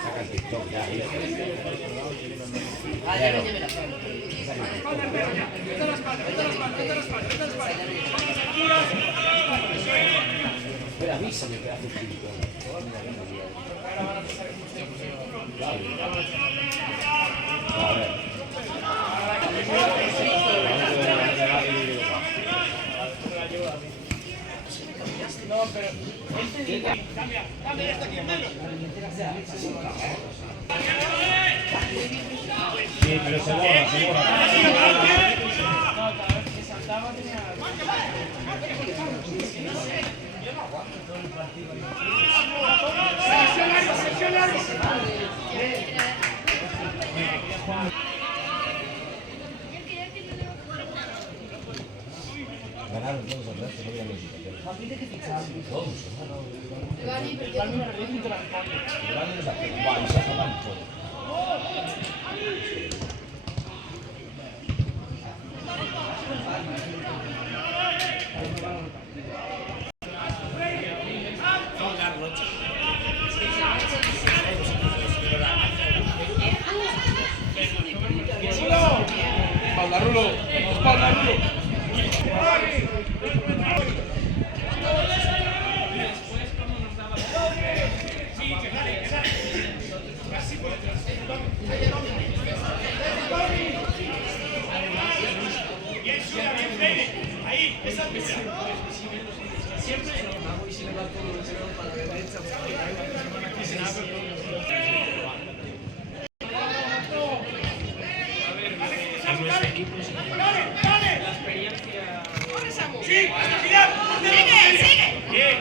Saca el TikTok ya, Pero avísame que hace un TikTok. A ver. No, pero cambia esta aquí en medio. Sí, pero se borra, se borra. No, cada vez que saltaba tenía... Ganaron todos los restos, no había los todos. Igual me perdí un transporte. Igual no se va, y se acaban todo. Espalda, Rulo. Espalda, Rulo. Ahí, esa pisa. Siempre y si le da todo el cerebro para la derecha, a nuestro equipo la experiencia. Sí, hasta el final. Sigue. Bien.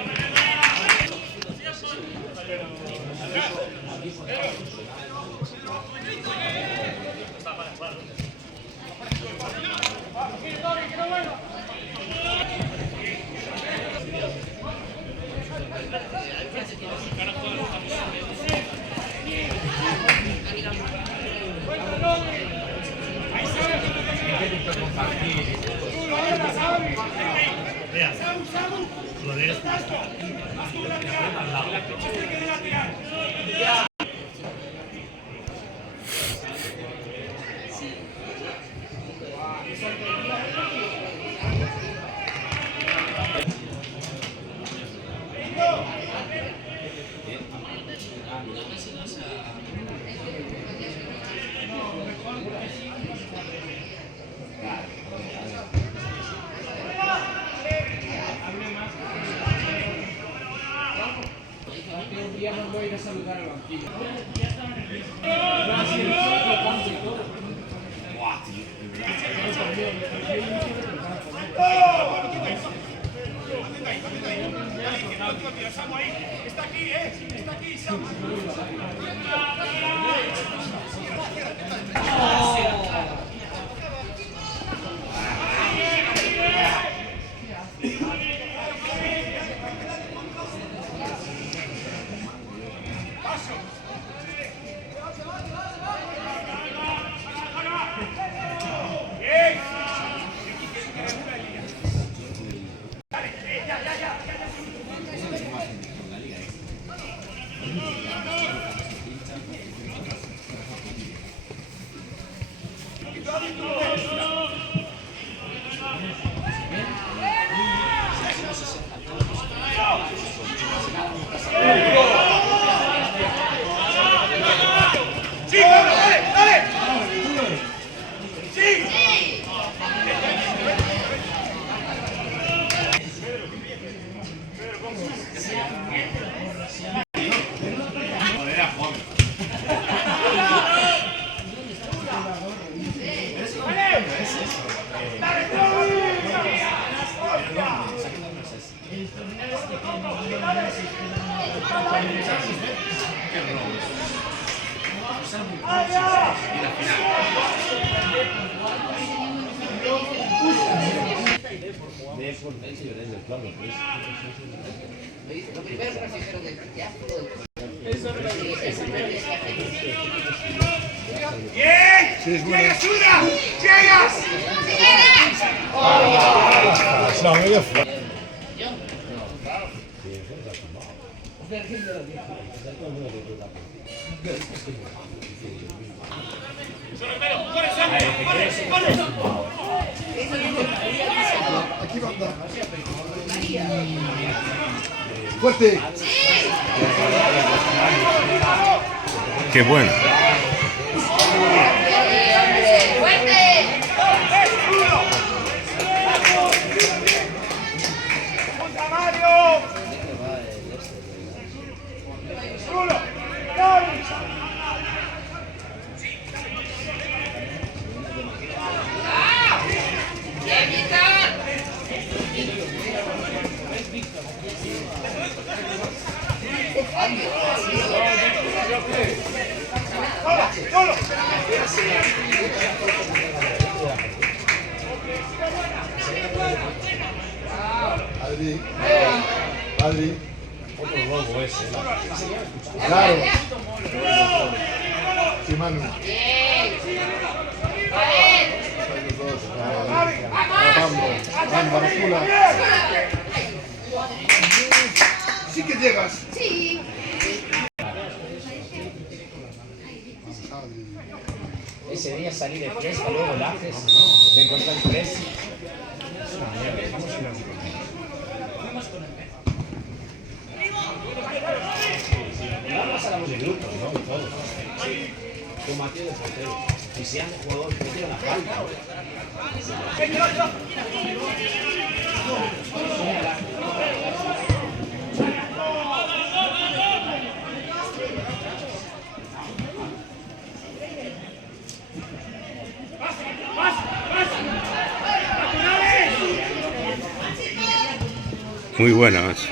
Ya no voy a ir a saludar al banquillo. Está aquí, está aquí, extraordinarios que tienen los jugadores y que dan cuando Charles ve que robos. Son muy buenos. Y la final. De por medio del plano, pues. Lo primero que nos dijeron del fiasco ¡Bien! ¡Llegas, Suda! ¡Llegas! No, me dio Aquí va. Fuerte. Qué bueno. Adri. Adri. otro robo ese. Claro. Sí, Manu. Sí que llegas. Sí. Ese día salí de fiesta, luego la haces, me encontré en tres. Es una mierda, estamos en los... Vamos a la de grupos, ¿no? Y todo. Con Mateo de portero. Y si han jugadores que tiran la falta. Muy buena, macho.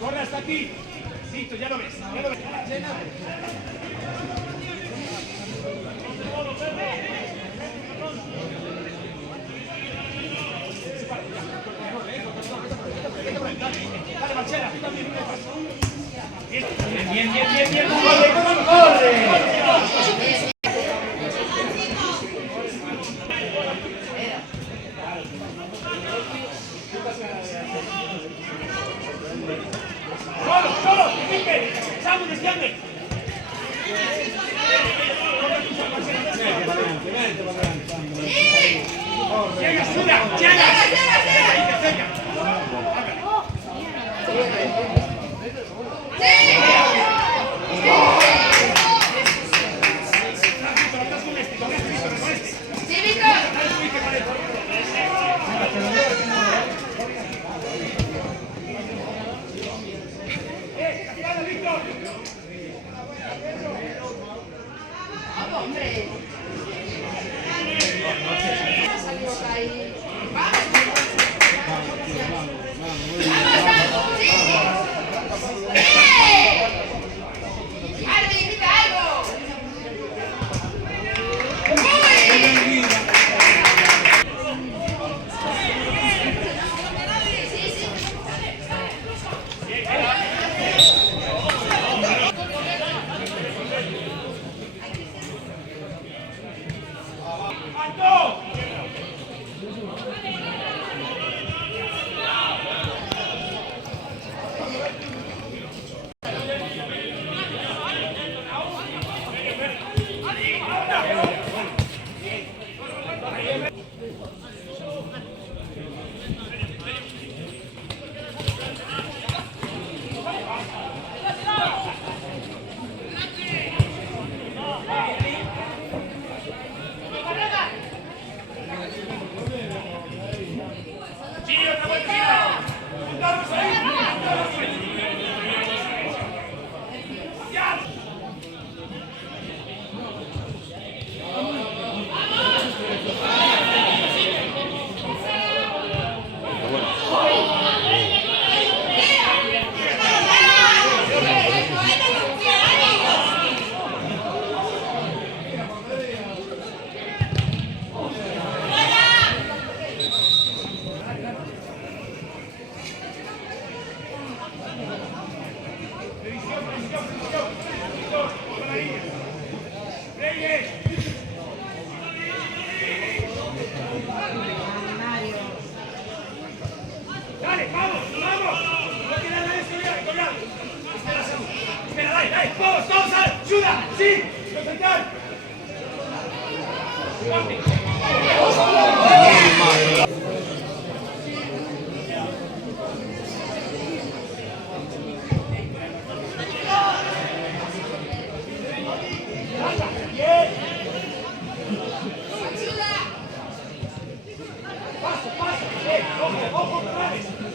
Corre hasta aquí. Listo, ya lo ves. Ya lo ves. Dale, Marchena, tú también. Bien, bien, bien, bien, bien. Corre, corre, corre. ¡Solo, solo! ¡Pique! ¡Samu, desciende! ¡Llega, Sura! ¡Llega! Hombre. Salimos ahí. Vamos. Todos, ayuda, sí, concentrar. Ojo, ojo,